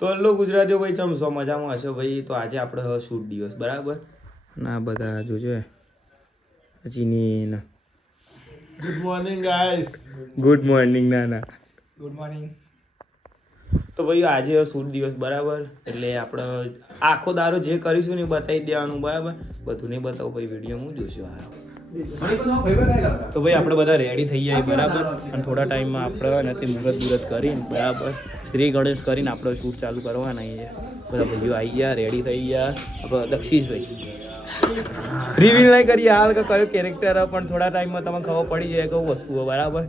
તો હલો ગુજરાતીઓ ભાઈ ચમસો મજામાં હશો ભાઈ. તો આજે આપણે શૂટ દિવસ બરાબર ના બધા જોજો ચીની. Good morning guys. Good morning. ના ગુડ મોર્નિંગ. તો ભાઈ આજે શૂટ દિવસ બરાબર, એટલે આપણે આખો દારો જે કરીશું ને બતાવી દેવાનું બરાબર. બધું નહીં બતાવું ભાઈ, વિડીયો હું જોશું હારો. તો ભાઈ આપણે બધા રેડી થઈ જાય બરાબર, અને થોડા ટાઈમમાં આપણે નથી મુહૂર્ત કરીને બરાબર શ્રી ગણેશ કરીને આપણે શૂટ ચાલુ કરવાના છીએ. બધા ભાઈઓ આવી ગયા, રેડી થઈ ગયા. આપણે દક્ષિશભાઈ રિવીલ નહીં કરીએ હાલ કે કયો કેરેક્ટર, પણ થોડા ટાઈમમાં તમને ખબર પડી જાય કયું વસ્તુ હોય બરાબર.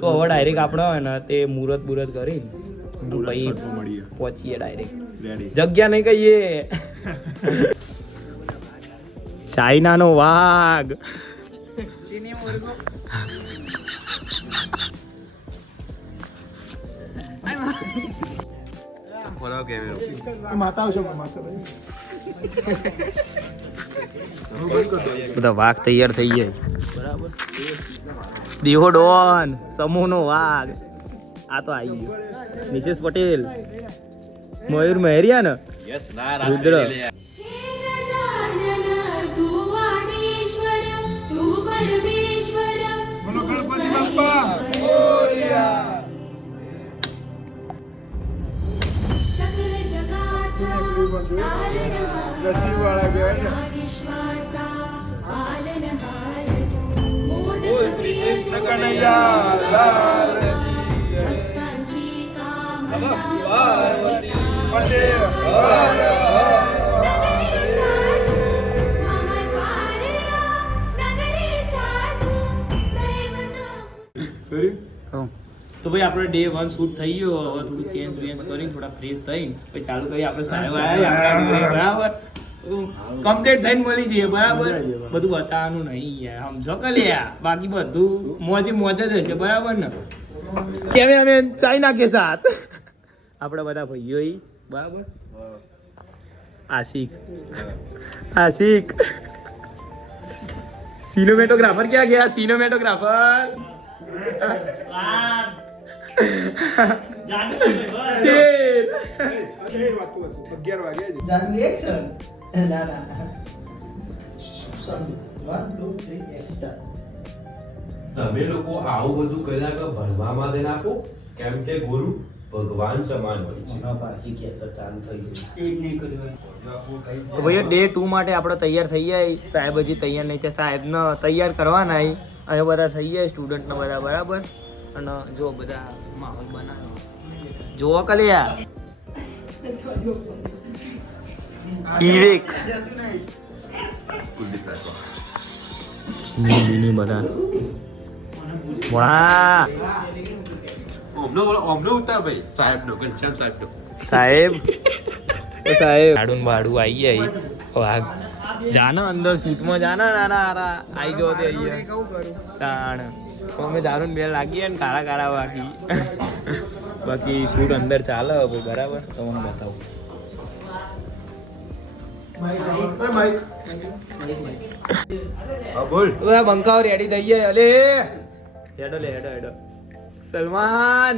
તો હવે ડાયરેક્ટ આપણે હોય ને તે મુહૂર્ત કરીને પછી પહોંચીએ ડાયરેક્ટ. જગ્યા નહીં કહીએ. ચાઇનાનો વાઘ. બધા વાઘ તૈયાર થઈ જાય બરાબર. દેવો ડોન, સમૂહનો વાઘ. આ તો આવી ગયો નિશેષ પટેલ, મયુર મહેરિયા ને રુદ્ર. તો ભાઈ આપણે ડે 1 શૂટ થઈ ગયો. હવે થોડું ચેન્જ કરીને થોડા ફ્રેશ થઈને પછી ચાલુ કરીએ. આપણે સાહેબ આવ્યા બરાબર, કમ્પ્લીટ થઈને મળી જઈએ બરાબર. બધું બતાવવાનું નહીં યાર, સમજો કે લ્યા. બાકી બધું મોજ જ હશે બરાબર ને. કેમેરામેન ચાઇના કે સાથ આપણે બધા ભાઈઓ બરાબર. આશિક સિનેમેટોગ્રાફર ક્યાં ગયા? સિનેમેટોગ્રાફર તમે લોકો આવું બધું કર્યા કે ભણવામાં દે નાખો, કેમ કે ગુરુ ભગવાન સમાન હોય છે. તો ભાઈ ડે 2 માટે આપણે તૈયાર થઈ જાય. સાહેબ હજી તૈયાર નહીં થયા, સાહેબને તૈયાર કરવાના અને બધા થઈ જાય સ્ટુડન્ટને બધા બરાબર. અને જો બધા માહોલ બનાવ્યો જોવો કલ્યા. ઈવેક ની બધા વાહ. સાહેબ ભાડું આવી જાય. વાઘ જાનો અંદર શૂટમાં જાના નાના હારા આવી જો તે તાણ તો અમે દારૂ બે લાગીએ ને કાળા વાગી. બાકી શૂટ અંદર ચાલે બરાબર. તમને બતાવું બંકાઓ રેડી થઈ જાય. અલે હેડો સલમાન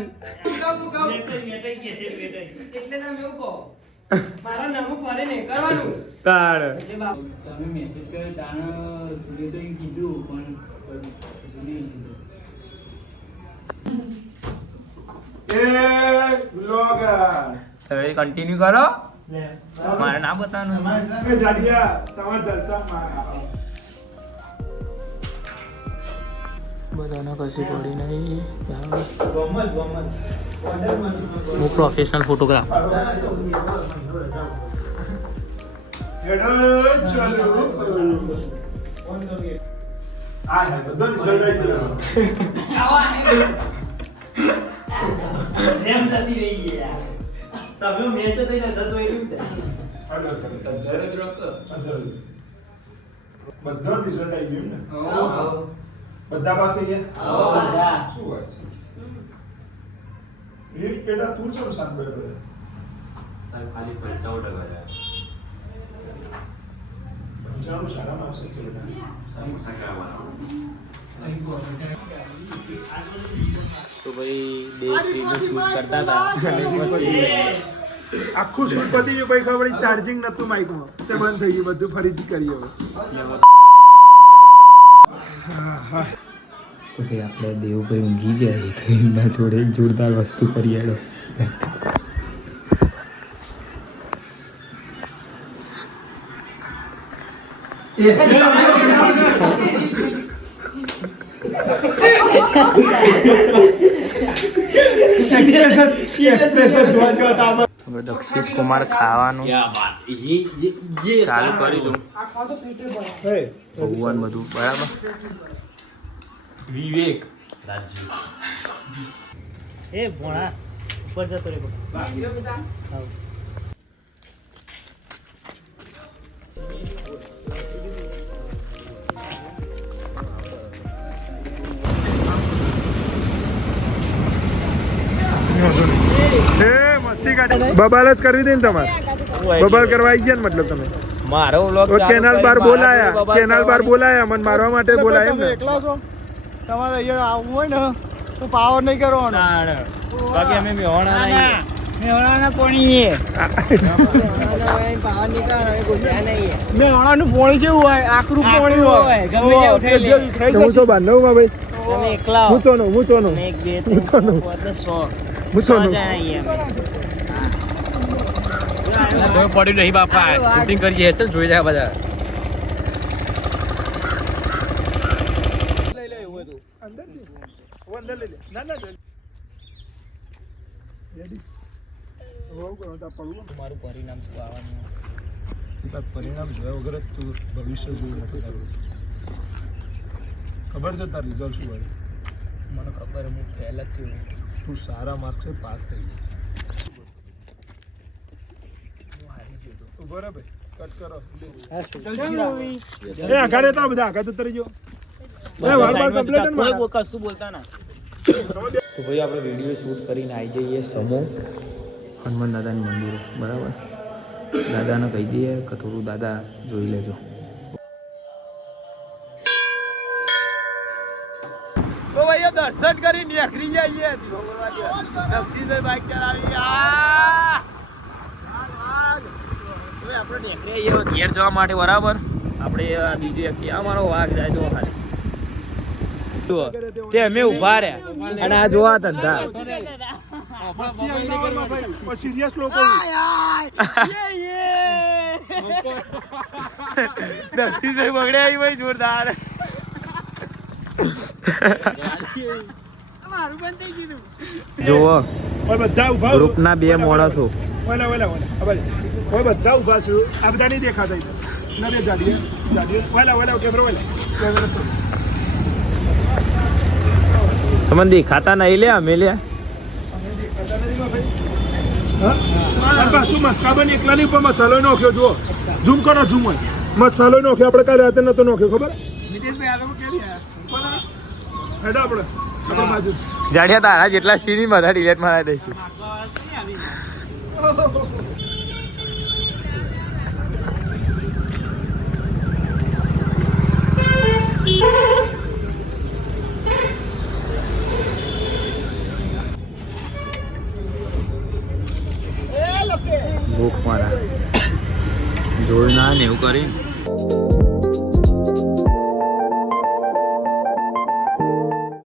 મારા નામું ફરે ને કરવાનું તાણ તમે મેસેજ કર્યો તાણ ભૂલે તો એમ કીધું પણ હવે કન્ટિન્યુ કરો. મારે ના બતાવવાનું. બધાને કશી પડી નહીં. હું પ્રોફેશનલ ફોટોગ્રાફર. બધા પાસે ગયા શું વાત છે? રીત પેટા તું ચમ સાથ બેઠો છે? સાહેબ ખાલી 95% પંચાણું સારા માર્ક્સ છે બેટા. સાહેબ સકારાત્મક. તો ભાઈ ડે 3 નું શૂટ કરતા હતા અને પછી આખું શૂટ પતી ગયું પછી ખબર પડી ચાર્જિંગ નતું માઇકમાં તે બંધ થઈ ગયું બધું ફરીથી કરીએ હવે તો કે આપણે દેવભાઈ ઊંઘી જાય તો એમના જોડે એક જોરદાર વસ્તુ કરી આડો દક્ષિશ કુમાર ખાવાનું ચાલુ કરી દઉં ભગવાન બધું બરાબર વિવેક એ ભોણા ઉપર જતો રે બબાલ જ કરવી દે ને તમારે બબાલ કરવા આવી ગયા ને મતલબ તમે મારો વ્લોગ કેનાલ બાર બોલાયા મને મારવા માટે બોલાયા એમ ને એકલા છો તમારે અહીંયા આવવું હોય ને તો પાવર નહીં કરવાનો બાકી અમે મેહોણા નહીં મેવાડાના પોણી મેવાડાનું પોણી જેવું હોય આકરું પોણી હોય ગમે તેવું ખાઈ લે. હું તો બાંધવમાં ભાઈ તમે એકલા હું ચોનો એક બે હું ચોનો હું ચોનો પડ્યું નહીં બાપા શૂટિંગ કરીએ ચાલ જોઈ જાય બધા તમારું પરિણામ શું આવવાનું પરિણામ જોયા વગર જ તું ભવિષ્ય જોયું નથી તારું ખબર છે તાર રિઝલ્ટ શું હોય મને ખબર હું ફેલ જ થયું તું સારા માર્ક્સે પાસ થઈ હું હારી ગયો તો ઉભો રહે ભાઈ કટ કરો એ આઘાડે તો બધા આઘાત ઉતરી ગયો એ વાર વાર કમ્પ્લીટ ને કોઈ કશું બોલતા ના તો ભાઈ આપણે વિડીયો શૂટ કરીને આવી જઈએ સમૂહ હનુમાન દાદાની મંદિરે બરાબર દાદાને કહી દઈએ કે થોડું દાદા જોઈ લેજો તો ભાઈઓ દર્શન કરી નીકળી જઈએ દક્ષિણભાઈ બાઇક ચલાવી આપણે નીકળી જઈએ ઘેર જવા માટે બરાબર આપણે આ બીજી એક અમારો વાઘ જાય તો ખાલી તે અમે ઉભા રહ્યા અને આ જોવા ધંધા સિરિયસ લોકો દક્ષિણભાઈ બગડે આવી ભાઈ જોરદાર જોવો બધા ઉભા ગ્રુપના બે માણસો ઓલા કોઈ બધા ઉભા છે આ બધા નહીં દેખાતા ના બે ગાડીઓ ઓલા કેમેરો તમને દેખાતા નહીં લે અમે લે પાછું મસ્કાબન એકલા ની ઉપર મસાલો નાખ્યો જુઓ ઝૂમ કરો ઝૂમ મસાલો નાખ્યો આપણે કાલે રાતે નતો નાખ્યો ખબર હેડો આપણે બાજુ જાડિયા તારા જેટલા સીની બધા ડિલેટ મારા દઈશું ભૂખ મારા જોડ ના ને એવું કરી